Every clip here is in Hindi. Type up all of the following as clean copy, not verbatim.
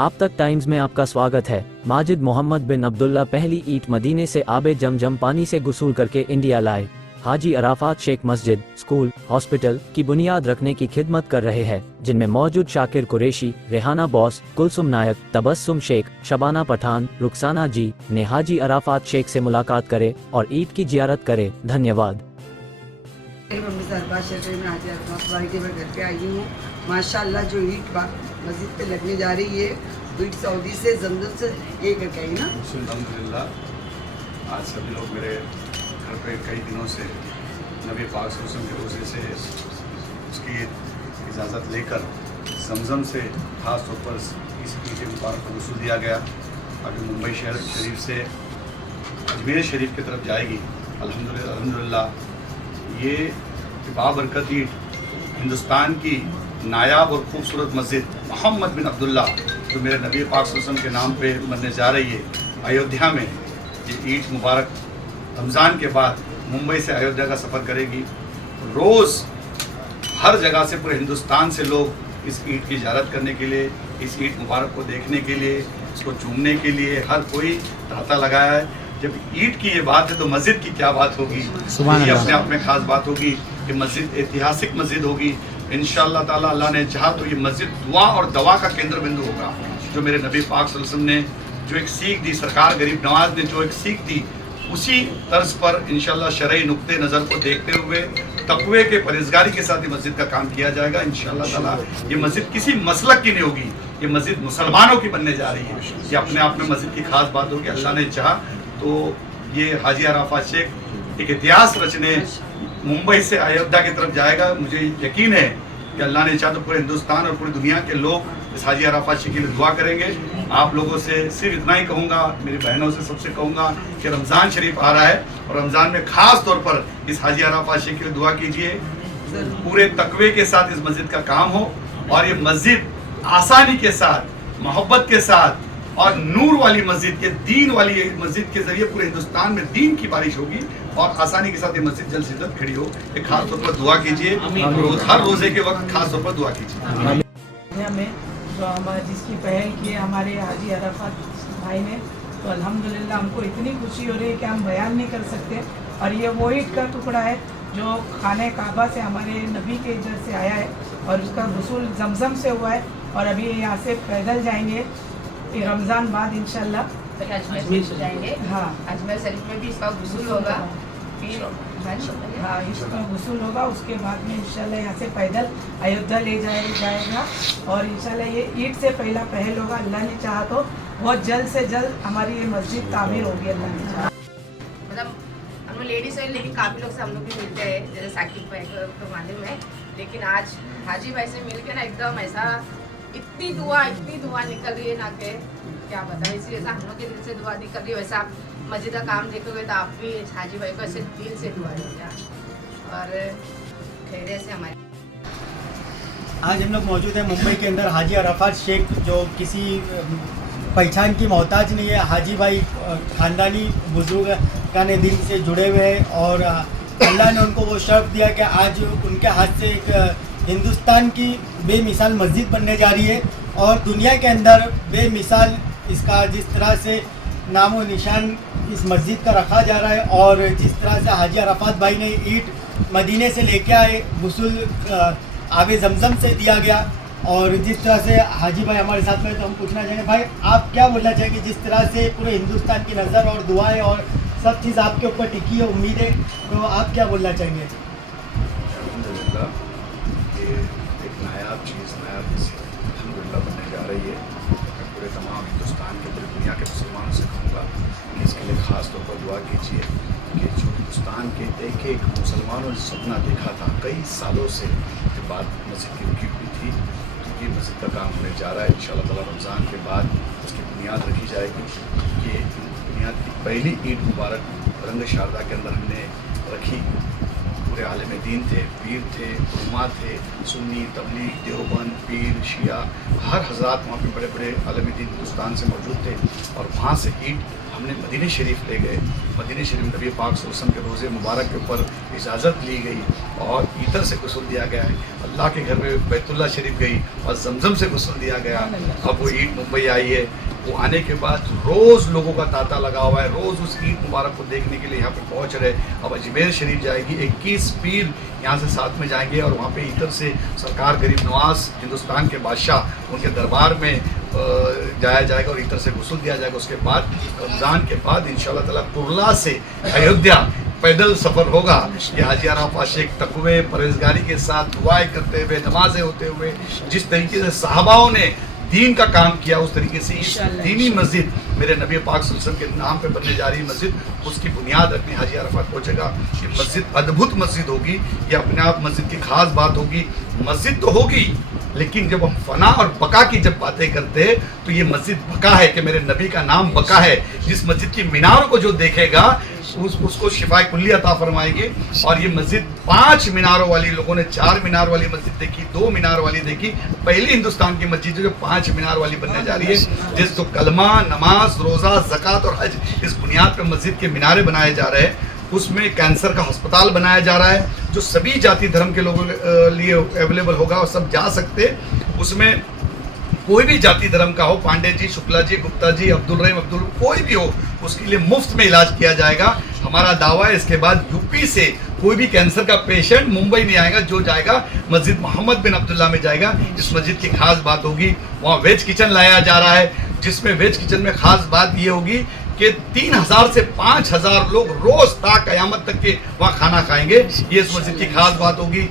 आप तक टाइम्स में आपका स्वागत है। माजिद मोहम्मद बिन अब्दुल्ला पहली ईंट मदीने से आबे जमजम पानी से गुसूल करके इंडिया लाए। हाजी अराफात शेख मस्जिद, स्कूल, हॉस्पिटल की बुनियाद रखने की खिदमत कर रहे हैं, जिनमें मौजूद शाकिर कुरैशी, रेहाना बॉस, कुलसुम नायक, तबस्सुम शेख, शबाना पठान, रुखसाना जी ने हाजी अराफात शेख से मुलाकात करे और ईद की जियारत करे। धन्यवाद। करके आई हूँ माशाल्लाह। जो ईट मस्जिद पे लगने जा रही है, ईट सऊदी से जमजम से ये करके आई ना। अल्हम्दुलिल्लाह आज सभी लोग मेरे घर पे कई दिनों से नबी पाक सल्लल्लाहु अलैहि वसल्लम के रोज़े से उसकी इजाज़त लेकर जमजम से ख़ास तौर पर इस ईद मुबारक को वसूल दिया गया। अभी मुंबई शहर शरीफ से अजमेर शरीफ की तरफ जाएगी। अल्हम्दुलिल्लाह ये बाबरकत ईद हिंदुस्तान की नायाब और ख़ूबसूरत मस्जिद मोहम्मद बिन अब्दुल्ला जो मेरे नबी पाक सल्लल्लाहु अलैहि वसल्लम के नाम पे बनने जा रही है अयोध्या में। ये ईद मुबारक रमज़ान के बाद मुंबई से अयोध्या का सफ़र करेगी। रोज़ हर जगह से पूरे हिंदुस्तान से लोग इस ईद की ज़ियारत करने के लिए, इस ईद मुबारक को देखने के लिए, इसको चूमने के लिए हर कोई तांता लगाया है। जब ईद की ये बात है तो मस्जिद की क्या बात होगी। ये अपने आप में ख़ास बात होगी कि मस्जिद ऐतिहासिक मस्जिद होगी। इंशाअल्लाह ताला अल्लाह ने चाहा तो ये मस्जिद दुआ और दवा का केंद्र बिंदु होगा। जो मेरे नबी पाक सल्लल्लाहु अलैहि वसल्लम ने जो एक सीख दी, सरकार गरीब नवाज ने जो एक सीख दी, उसी तर्ज पर इंशाअल्लाह शरई नुक्ते नज़र को देखते हुए तक़वे के परहेज़गारी के साथ ये मस्जिद का काम किया जाएगा। इंशाअल्लाह ताला ये मस्जिद किसी मसलक की नहीं होगी, ये मस्जिद मुसलमानों की बनने जा रही है। ये अपने आप में मस्जिद की खास बात होगी। अल्लाह ने चाहा तो ये हाजी अराफात शेख एक इतिहास रचने मुंबई से अयोध्या की तरफ जाएगा। मुझे यकीन है कि अल्लाह ने चाहा तो पूरे हिंदुस्तान और पूरी दुनिया के लोग इस हाजी अराफात शेख के लिए दुआ करेंगे। आप लोगों से सिर्फ इतना ही कहूँगा, मेरी बहनों से सबसे कहूँगा कि रमज़ान शरीफ आ रहा है और रमज़ान में ख़ास तौर पर इस हाजी अराफात शेख के लिए दुआ कीजिए। पूरे तकवे के साथ इस मस्जिद का काम हो और ये मस्जिद आसानी के साथ, मोहब्बत के साथ और नूर वाली मस्जिद के दीन वाली मस्जिद के जरिए पूरे हिंदुस्तान में दीन की बारिश होगी और आसानी के साथ ये मस्जिद जल्द से जल्द खड़ी हो। एक खास तौर पर दुआ कीजिए, हर रोज़े के वक्त खास तौर पर दुआ कीजिए। तो हमारे जिसकी पहल की है हमारे हाजी अराफात भाई ने, तो अल्हम्दुलिल्लाह हमको इतनी खुशी हो रही है कि हम बयान नहीं कर सकते। और ये वो ईट का टुकड़ा है जो खाने काबा से हमारे नबी के इधर से आया है और उसका वसूल जमजम से हुआ है। और अभी यहाँ से पैदल जाएंगे रमज़ान बाद इंशाल्लाह अजमेर जाएंगे। हाँ, अजमेर शरीफ में भी इसका वसूल होगा। हाँ, इसका वसूल होगा। उसके बाद में इंशाल्लाह यहाँ से पैदल अयोध्या ले जाएगा और इंशाल्लाह ये ईद से पहला पहल होगा। अल्लाह ने चाहा तो बहुत जल्द से जल्द हमारी ये मस्जिद तामीर होगी। अल्लाह ने चाहा मतलब हम लोग लेडीज हैं, लेकिन काफ़ी लोग से हम लोग भी मिलते हैं, जैसे साकिब भाई को मालूम है। लेकिन आज हाजी भाई से मिल के ना एकदम ऐसा इतनी दुआ निकल रही है ना कि क्या बताएं। इसी जैसा हम लोग के दिल से दुआ निकल रही है, वैसा आप मस्जिद का काम देखोगे तो आप भी हाजी भाई को ऐसे दिल से दुआ देगा और खैरियत से हमारे। आज हम लोग मौजूद हैं मुंबई के अंदर। हाजी अराफात शेख जो किसी पहचान की मोहताज नहीं है, हाजी भाई ख़ानदानी बुजुर्गाने दिन से जुड़े हुए हैं और अल्लाह ने उनको वो शर्फ दिया कि आज उनके हाथ से एक हिंदुस्तान की बेमिसाल मस्जिद बनने जा रही है और दुनिया के अंदर बेमिसाल इसका जिस तरह से नाम व निशान इस मस्जिद का रखा जा रहा है और जिस तरह से हाजी अराफात भाई ने ईट मदीने से लेके आए, वसूल आबे जमजम से दिया गया और जिस तरह से हाजी भाई हमारे साथ में, तो हम पूछना चाहेंगे भाई आप क्या बोलना चाहेंगे जिस तरह से पूरे हिंदुस्तान की नज़र और दुआएं और सब चीज़ आपके ऊपर टिकी है, उम्मीद है, तो आप क्या बोलना चाहेंगे? अल्हम्दुलिल्लाह ये एक नायाब चीज़ अल्हम्दुलिल्लाह बनने जा रही है। मैं पूरे तमाम हिंदुस्तान के, पूरी दुनिया के मुसलमानों से कहूँगा कि इसके लिए ख़ास तौर पर दुआ कीजिए कि जो हिंदुस्तान के एक मुसलमानों ने सपना देखा था कई सालों से, जो बात मस्जिद की रुकी हुई थी, तो ये मस्जिद का काम होने जा रहा है। इंशाअल्लाह ताला रमज़ान के बाद उसकी बुनियाद रखी जाएगी। ये बुनियाद की पहली ईद मुबारक रंग शारदा के अंदर हमने रखी। पूरे आलम दीन थे, पीर थे, उलमा थे, सुन्नी, तबलीग, देवबंद, पीर, शिया, हर हजरात वहाँ पे बड़े बड़े आलम दीन हिंदुस्तान से मौजूद थे और वहाँ से ईद हमने मदीने शरीफ ले गए। मदीने शरीफ नबी पाक सल्लल्लाहु अलैहि वसल्लम के रोज़े मुबारक के ऊपर इजाज़त ली गई और ईतर से गुस्ल दिया गया है। अल्लाह के घर में बैतुल्ला शरीफ गई और जमजम से गुस्ल दिया गया। अब वो ईद मुंबई आई है, वो आने के बाद रोज़ लोगों का तांता लगा हुआ है, रोज़ उस ईद मुबारक को देखने के लिए यहाँ पे पहुँच रहे। अब अजमेर शरीफ जाएगी, 21 पीर यहाँ से साथ में जाएंगे और वहाँ पे ईतर से सरकार गरीब नवाज हिंदुस्तान के बादशाह उनके दरबार में जाया जाएगा और ईतर से गुस्ल दिया जाएगा। उसके बाद रमज़ान के बाद इंशाअल्लाह ताला कुर्ला से अयोध्या पैदल सफ़र होगा। ये हाजी अराफात शेख तकवे परहेजगारी के साथ दुआएं करते हुए, नमाजें होते हुए, जिस तरीके से सहाबाओं ने दीन का काम किया उस तरीके से इस दीनी मस्जिद मेरे नबी पाक सल्लल्लाहु अलैहि वसल्लम के नाम पे बनने जा रही मस्जिद, उसकी बुनियाद रखने हाजी अराफात पहुंचेगा। ये मस्जिद अद्भुत मस्जिद होगी, ये अपने आप मस्जिद की खास बात होगी। मस्जिद तो होगी, लेकिन जब हम फना और बका की जब बातें करते हैं तो ये मस्जिद बका है कि मेरे नबी का नाम बका है। जिस मस्जिद की मीनारों को जो देखेगा उसको शिफाए कुल्ली अता फरमाएंगे। और ये मस्जिद 5 मीनारों वाली, लोगों ने 4 मीनार वाली मस्जिद देखी, 2 मीनार वाली देखी, पहली हिंदुस्तान की मस्जिद जो 5 मीनार वाली बनने जा रही है। जिसको कलमा, नमाज, रोज़ा, ज़कात और हज, इस बुनियाद पर मस्जिद के मीनारे बनाए जा रहे हैं। उसमें कैंसर का अस्पताल बनाया जा रहा है जो सभी जाति धर्म के लोगों लिए अवेलेबल होगा और सब जा सकते। उसमें कोई भी जाति धर्म का हो, पांडे जी, शुक्ला जी, गुप्ता जी, अब्दुल रहीम, अब्दुल कोई भी हो, उसके लिए मुफ्त में इलाज किया जाएगा। हमारा दावा है इसके बाद यूपी से कोई भी कैंसर का पेशेंट मुंबई नहीं आएगा, जो जाएगा मस्जिद मोहम्मद बिन अब्दुल्ला में जाएगा। इस मस्जिद की खास बात होगी, वहाँ वेज किचन लाया जा रहा है, जिसमें वेज किचन में खास बात ये होगी कि 3000 से 5000 लोग रोज ता कयामत तक के वहाँ खाना खाएंगे। ये इस मस्जिद की खास बात होगी।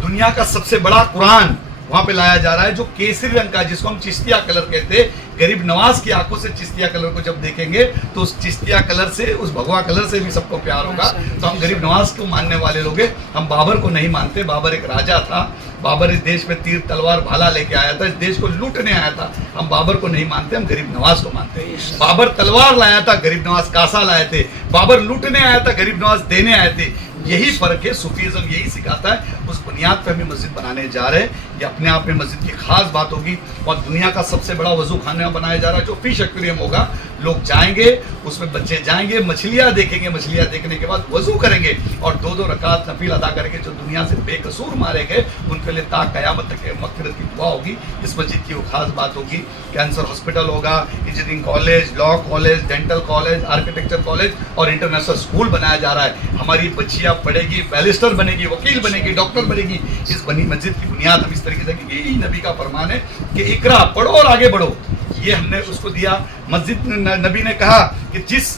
दुनिया का सबसे बड़ा कुरान वहाँ पे लाया जा रहा है जो केसरी रंग का, जिसको हम चिश्तिया कलर कहते हैं। गरीब नवाज की आंखों से चिश्तिया कलर को जब देखेंगे तो उस चिश्तिया कलर से, उस भगवा कलर से भी सबको प्यार होगा। तो हम गरीब नवाज को मानने वाले लोग हैं, हम बाबर को नहीं मानते। बाबर एक राजा था, बाबर इस देश में तीर तलवार भाला लेके आया था, इस देश को लूटने आया था। हम बाबर को नहीं मानते, हम गरीब नवाज को मानते हैं। बाबर तलवार लाया था, गरीब नवाज कासा लाए थे। बाबर लूटने आया था, गरीब नवाज देने आए थे। यही फर्क है, सूफीज़म यही सिखाता है। उस बुनियाद पे हमें मस्जिद बनाने जा रहे हैं। ये अपने आप में मस्जिद की खास बात होगी। और दुनिया का सबसे बड़ा वजू खाना बनाया जा रहा है जो फिश एक्वेरियम होगा। लोग जाएंगे, उसमें बच्चे जाएंगे, मछलियाँ देखेंगे, मछलियाँ देखने के बाद वजू करेंगे और 2-2 रकात नफिल अदा करेंगे। जो दुनिया से बेकसूर मारे गए उनके लिए ता क़यामत तक मग़फ़िरत की दुआ होगी। इस मस्जिद की वो खास बात होगी। कैंसर हॉस्पिटल होगा, engineering college, law college, dental college, architecture college और इंटरनेशनल स्कूल बनाया जा रहा है। हमारी बच्चियाँ पढ़ेगी, बैरिस्टर बनेगी, वकील बनेगी, डॉक्टर बनेगी। इस बनी मस्जिद की बुनियाद हम इस तरीके से, यही नबी का फरमान है कि इकरा, पढ़ो और आगे बढ़ो। ये हमने उसको दिया। मस्जिद नबी ने कहा कि जिस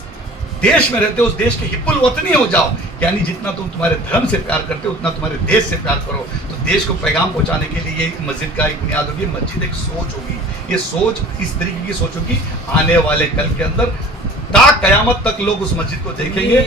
देश में रहते हो उस देश के हिब्बुल वतनी हो जाओ, यानी जितना तुम तुम्हारे धर्म से प्यार करते हो उतना तुम्हारे देश से प्यार करो। तो देश को पैगाम पहुंचाने के लिए ये मस्जिद का एक बुनियाद होगी। मस्जिद एक सोच होगी, ये सोच इस तरीके की सोच होगी आने वाले कल के अंदर ता कयामत तक लोग उस मस्जिद को देखेंगे।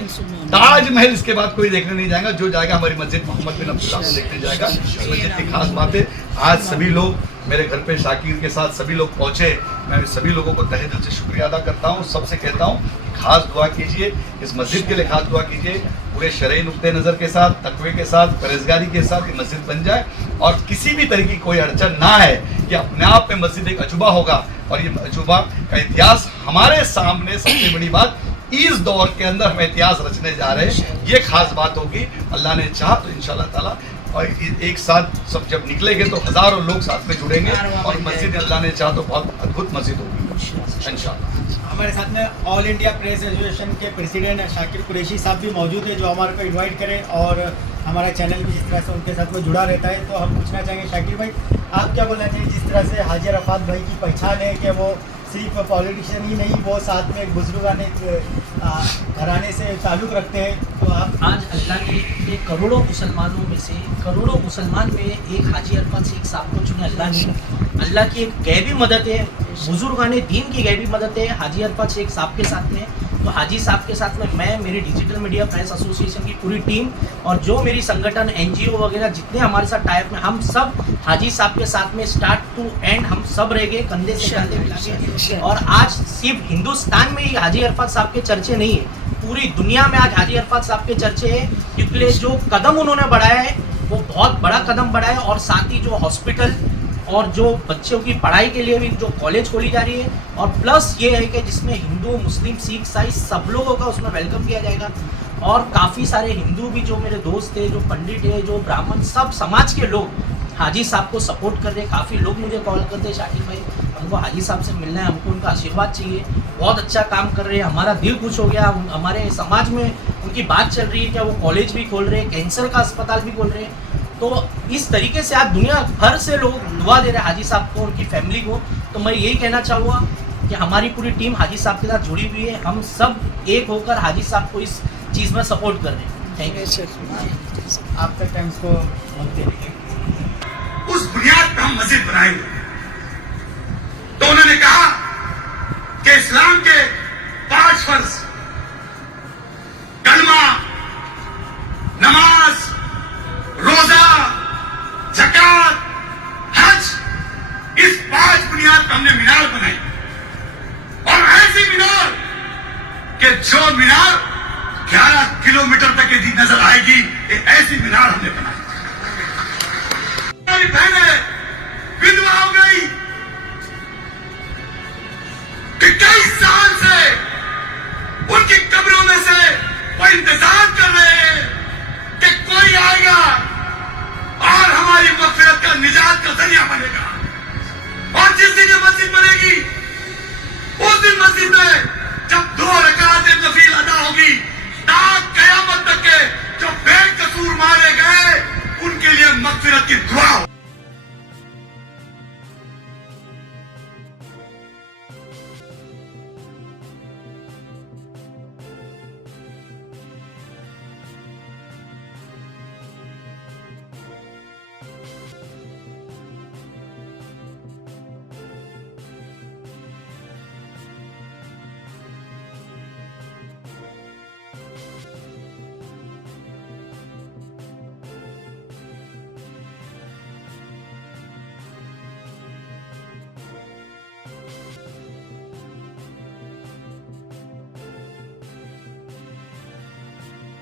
ताजमहल इसके बाद कोई देखने नहीं जाएगा, जो जाएगा हमारी मस्जिद मोहम्मद बिन अब्दुल्ला को देखने जाएगा। इस मस्जिद की खास बात है। आज सभी लोग मेरे घर पे शाकिर के साथ सभी लोग पहुँचे, मैं सभी लोगों को तहे दिल से शुक्रिया अदा करता हूँ। सबसे कहता हूँ कि खास दुआ कीजिए, इस मस्जिद के लिए खास दुआ कीजिए, पूरे शरई नुक्ते नज़र के साथ, तकवे के साथ, परहेजगारी के साथ ये मस्जिद बन जाए और किसी भी तरह की कोई अड़चन ना है। ये अपने आप में मस्जिद एक अजूबा होगा और ये अजूबा का इतिहास हमारे सामने। सबसे बड़ी बात, इस दौर के अंदर हम इतिहास रचने जा रहे हैं, ये खास बात होगी। अल्लाह ने चाहा तो इंशाअल्लाह ताला और एक साथ सब जब निकलेंगे तो हज़ारों लोग साथ में जुड़ेंगे और मस्जिद अल्लाह ने चाहा तो बहुत अद्भुत मस्जिद होगी इंशाअल्लाह। हमारे साथ में ऑल इंडिया प्रेस एसोसिएशन के प्रेसिडेंट शाकिर कुरैशी साहब भी मौजूद है, जो हमारे को इनवाइट करें और हमारा चैनल भी जिस तरह से उनके साथ में जुड़ा रहता है। तो हम पूछना चाहेंगे शाकिर भाई, आप क्या बोलना चाहिए, जिस तरह से हाजी अराफात भाई की पहचान है कि वो सिर्फ पॉलिटिशियन ही नहीं, वो साथ में बुजुर्गाने घराने से ताल्लुक़ रखते हैं। तो आप आज अल्लाह ने करोड़ों मुसलमानों में से, करोड़ों मुसलमान में एक हाजी अराफात शेख साहब को चुने अल्लाह ने। अल्लाह की एक गैबी मदद है, बुजुर्गाने दीन की गैबी मदद है हाजी अराफात शेख साहब के साथ में। तो हाजी साहब के साथ में मैं, मेरी डिजिटल मीडिया प्रेस एसोसिएशन की पूरी टीम और जो मेरी संगठन NGO वगैरह जितने हमारे साथ टाइप में, हम सब हाजी साहब के साथ में स्टार्ट टू एंड हम सब रह गए, कंधे से कंधे मिला के। और आज सिर्फ हिंदुस्तान में ही हाजी अराफात साहब के चर्चे नहीं है, पूरी दुनिया में आज हाजी अराफात साहब के चर्चे हैं, क्योंकि जो कदम उन्होंने बढ़ाया है वो बहुत बड़ा कदम बढ़ाया है। और साथ ही जो हॉस्पिटल और जो बच्चों की पढ़ाई के लिए भी जो कॉलेज खोली जा रही है, और प्लस ये है कि जिसमें हिंदू, मुस्लिम, सिख, ईसाई सब लोगों का उसमें वेलकम किया जाएगा। और काफ़ी सारे हिंदू भी जो मेरे दोस्त थे, जो पंडित है, जो ब्राह्मण, सब समाज के लोग हाजी साहब को सपोर्ट कर रहे हैं। काफ़ी लोग मुझे कॉल करते हैं, शाकिब भाई हमको हाजी साहब से मिलना है, हमको उनका आशीर्वाद चाहिए, बहुत अच्छा काम कर रहे हैं, हमारा दिल खुश हो गया। हमारे समाज में उनकी बात चल रही है कि वो कॉलेज भी खोल रहे हैं, कैंसर का अस्पताल भी खोल रहे हैं। तो इस तरीके से आज दुनिया भर से लोग दुआ दे रहे हैं हाजी साहब को, उनकी फैमिली को। तो मैं यही कहना चाहूँगा कि हमारी पूरी टीम हाजी साहब के साथ जुड़ी हुई है, हम सब एक होकर हाजी साहब को इस चीज़ में सपोर्ट कर रहे हैं। Thank you. आपका टाइम्स को वक्त देने के लिए। उस बुनियाद पर हम मस्जिद बनाएंगे। तो उन्होंने कहा कि इस्लाम के 5 फर्ज, कलमा, नमाज, रोजा, ज़कात, हज, इस 5 बुनियाद पर हमने मीनार बनाई। और ऐसी मीनार कि जो मीनार 11 किलोमीटर तक यदि नजर आएगी, ऐसी मीनार हमने बनाई। हमारी बहनें विधवा हो गई कि कई साल से उनकी कब्रों में से वो इंतजार कर रहे हैं कि कोई आएगा और हमारी मग़फ़िरत का, निजात का जरिया बनेगा। और जिस दिन ये मस्जिद बनेगी, उस दिन मस्जिद में जब 2 रकात नफील अदा होगी, ताक क़यामत तक के जो बेकसूर मारे गए उनके लिए